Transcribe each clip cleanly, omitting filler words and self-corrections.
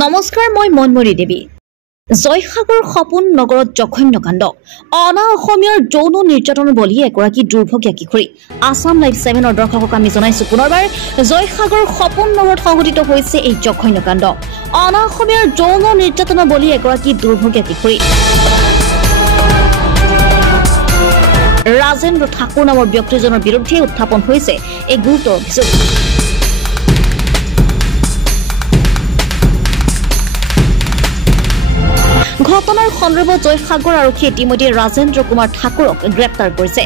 নমস্কাৰ মই মনমৰী দেৱী জয়সাগৰ সপোন নগৰত জঘন্যকাণ্ড অনা অসমীয়াৰ যৌন নিৰ্যাতন বলি এগৰাকী দুৰ্ভগীয়া কিশোৰী আসাম লাইভ 7 দৰ্শকক আমি জনাইছো পুনৰবাৰ জয়সাগৰ সপোন নগৰত সংঘটিত হৈছে এই জঘন্যকাণ্ড অনা অসমীয়াৰ যৌন নিৰ্যাতন বলি এগৰাকী দুৰ্ভগীয়া কিশোৰী ৰাজেন্দ্ৰ ঠাকুৰ নামৰ ব্যক্তিজনৰ বিৰুদ্ধে উত্থাপন হৈছে এই গুৰুতৰ অভিযোগ ঘটনাৰ সন্দৰ্ভত জয়সাগৰ আৰক্ষী ইতিমধ্যে ৰাজেন্দ্ৰ কুমাৰ ঠাকুৰক গ্ৰেপ্তাৰ কৰিছে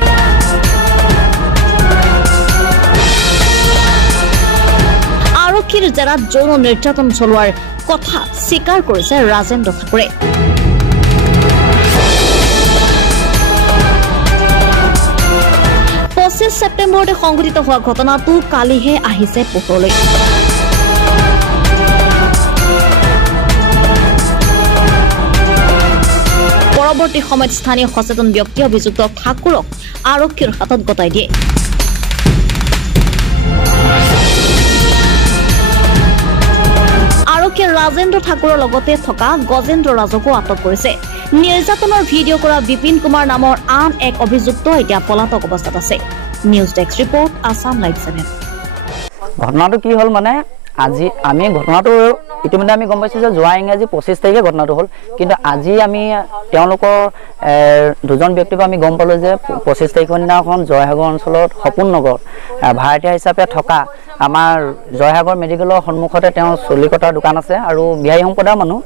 আৰক্ষীৰ জেৰাত যৌন নিৰ্যাতন চলোৱাৰ কথা স্বীকাৰ কৰিছে ৰাজেন্দ্ৰ ঠাকুৰে 25 ছেপ্টেম্বৰতে সংঘটিত হোৱা ঘটনাটো কালিহে আহিছে পোহৰলৈ পৰৱৰ্তী সময়ত স্থানীয় সচেতন ব্যক্তি অভিযুক্ত ঠাকুৰক আৰক্ষীৰ হাতত গতাই দিয়ে আৰক্ষীয়ে ৰাজেন্দ্ৰ ঠাকুৰৰ লগতে থকা গজেন্দ্ৰ ৰাজকো আটক কৰিছে নিৰ্যাতনৰ ভিডিঅ' কৰা বিপিন কুমাৰ নামৰ আন এক অভিযুক্ত এতিয়া পলাতক অৱস্থাত আছে news desk report Assam live 7 ঘটনাটো কি হল মানে আজি আমি ঘটনাটো ইতিমধ্যে আমি গম পাইছো যে যোৱা ইংৰাজী 25 তাৰিখে ঘটনাটো হল কিন্তু আজি আমি তেওঁলোকৰ দুজন ব্যক্তিক আমি গম পালো যে 25 তাৰিখৰ দিনাখন জয়সাগৰ অঞ্চলত সপোন নগৰ ভাড়াতীয়া হিচাপে থকা আমাৰ জয়সাগৰ মেডিকেলৰ সন্মুখতে তেওঁ চলিকটাৰ দোকান আছে আৰু বিহাৰী সম্প্ৰদায়ৰ মানুহ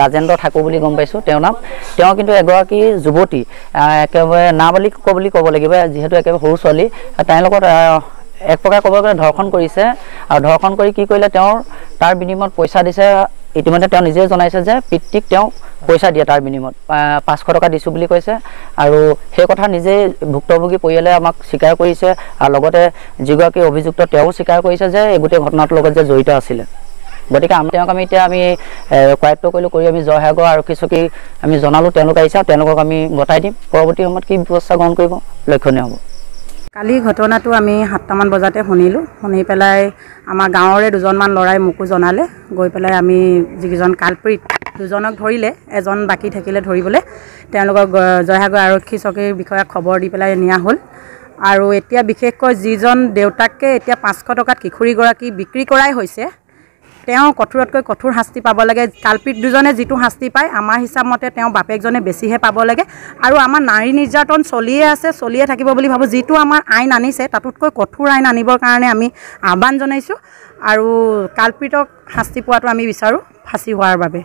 ৰাজেন্দ্ৰ ঠাকুৰ বুলি গম পাইছো তেওঁৰ নাম তেওঁ কিন্তু এগৰাকী যুৱতী একেবাৰে নাবালিক বুলি ক'ব লাগিব যিহেতু একেবাৰে সৰু ছোৱালী তাইৰ লগত এক প্ৰকাৰ ক'ব গ'লে ধৰ্ষণ কৰিছে আৰু ধৰ্ষণ কৰি কি কৰিলে তেওঁৰ তাৰ বিনিময়ত পইচা দিছে ইতিমধ্যে তেওঁ নিজে জনাইছে যে পিতৃক তেওঁ পইচা দিয়ে তাৰ বিনিময়ত 500 টকা দিছো বুলি কৈছে আৰু সেই কথা নিজে ভুক্তভোগী পৰিয়ালে আমাক স্বীকাৰ কৰিছে আৰু লগতে যিগৰাকী অভিযুক্ত তেওঁ স্বীকাৰ কৰিছে যে এই গোটেই ঘটনাটোৰ লগত যে জড়িত আছিল গতিকে আমি এতিয়া আমি কোৱাইট কৰি আমি জয়সাগৰ আৰক্ষী চকী আমি জনালো তেওঁলোক আহিছে তেওঁলোকক আমি গতাই দিম পৰৱৰ্তী সময়ত কি ব্যৱস্থা গ্ৰহণ কৰিব লক্ষণীয় হ'ব কালি ঘটনাটো আমি 7টামান বজাতে শুনি পেলাই আমাৰ গাঁৱৰে দুজনমান লৰাই মুকু জনালে গৈ পেলাই আমি যিজন কালপ্ৰিত দুজনক ধৰিলে এজন বাকি থাকিলে ধৰিবলৈ তেওঁলোকক জয়সাগৰ আৰক্ষী চকীৰ বিষয়ে খবৰ দি পেলাই নিয়া হ'ল আৰু এতিয়া বিশেষকৈ যিজন দেউতাককে এতিয়া 500 টকাত কিশোৰীগৰাকী বিক্ৰী কৰাই হৈছে তেওঁ কঠোৰতকৈ কঠোৰ শাস্তি পাব লাগে কালপিত দুজনে যিটো শাস্তি পায় আমাৰ হিচাপ মতে তেওঁ বাপেকজনে বেছিহে পাব লাগে আৰু আমাৰ নাৰী নিৰ্যাতন চলিয়ে থাকিব বুলি ভাবো যিটো আমাৰ আইন আনিছে তাতকৈ কঠোৰ আইন আনিবৰ কাৰণে আমি আহ্বান জনাইছো আৰু কালপিতক শাস্তি পোৱাটো আমি বিচাৰো ফাঁসি হোৱাৰ বাবে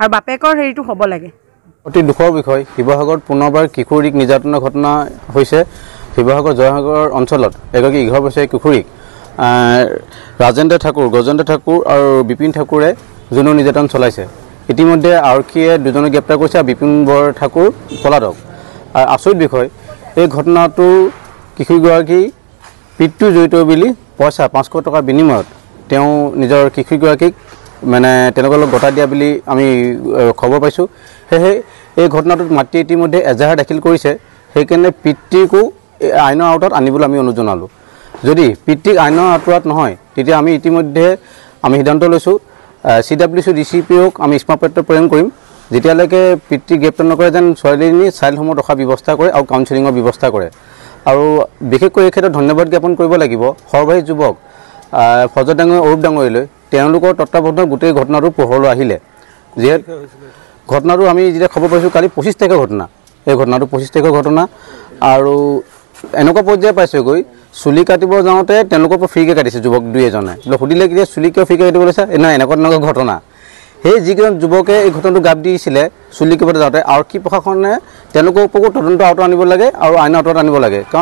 আৰু বাপেকৰ হেৰিটো হ'ব লাগে অতি দুখৰ বিষয় শিৱসাগৰত পুনৰবাৰ কিশোৰীক নিৰ্যাতনৰ ঘটনা হৈছে শিৱসাগৰ জয়সাগৰ অঞ্চলত এগৰাকী 11 বছৰীয়া কিশোৰীক ৰাজেন্দ্ৰ ঠাকুৰ গজেন্দ্ৰ ঠাকুৰ আৰু বিপিন ঠাকুৰে যৌন নিৰ্যাতন চলাইছে ইতিমধ্যে আৰক্ষীয়ে দুজনক গ্ৰেপ্তাৰ কৰিছে বিপিন বৰ ঠাকুৰ পলাতক আচৰিত বিষয় এই ঘটনাটো কিশোৰীগৰাকী পিতৃ জড়িত বুলি পইচা 500 টকাৰ বিনিময়ত তেওঁ নিজৰ কিশোৰীগৰাকীক মানে তেওঁলোকৰ লগত গতাই দিয়া বুলি আমি খবৰ পাইছোঁ সেয়ে এই ঘটনাটোত মাতৃ ইতিমধ্যে এজাহাৰ দাখিল কৰিছে সেইকাৰণে পিতৃকো আইনৰ আওতাত আনিবলৈ আমি অনুৰোধ জনালোঁ যদি পিতৃক আইনৰ আঁতৰত নহয় তেতিয়া আমি ইতিমধ্যে আমি সিদ্ধান্ত লৈছোঁ CWC DCPOক আমি স্মাৰকপত্ৰ প্ৰেৰণ কৰিম যেতিয়ালৈকে পিতৃ গ্ৰেপ্তাৰ নকৰে যেন ছোৱালীজনী চাইল্ড হোমত ৰখাৰ ব্যৱস্থা কৰে আৰু কাউন্সেলিঙৰ ব্যৱস্থা কৰে আৰু বিশেষকৈ এই ক্ষেত্ৰত ধন্যবাদ জ্ঞাপন কৰিব লাগিব সৰ্বাহী যুৱক ফজল ডাঙৰীয়া অৰূপ ডাঙৰীয়ালৈ তেওঁলোকৰ তত্ত্বাৱধানত গোটেই ঘটনাটো পোহৰলৈ আহিলে যিহেতু ঘটনাটো আমি যেতিয়া খবৰ পাইছোঁ কালি 25 তাৰিখৰ ঘটনা এই ঘটনাটো 25 তাৰিখৰ ঘটনা আৰু এনেকুৱা পৰ্যায়ে পাইছেগৈ চুলি কাটিব যাওঁতে তেওঁলোকৰ পৰা ফ্ৰীকৈ কাটিছে যুৱক দুই এজনে সুধিলে কি চুলি কিয় ফ্ৰীকৈ কাটিব লৈছে এনেকুৱা ঘটনা সেই যিকেইজন যুৱকে এই ঘটনাটো গাপ দিছিলে চুলি কাটিবলৈ যাওঁতে আৰক্ষী প্ৰশাসনে তেওঁলোকৰ ওপৰত তদন্ত আওতাত আনিব লাগে আৰু আইনৰ আওতাত আনিব লাগে কাৰণ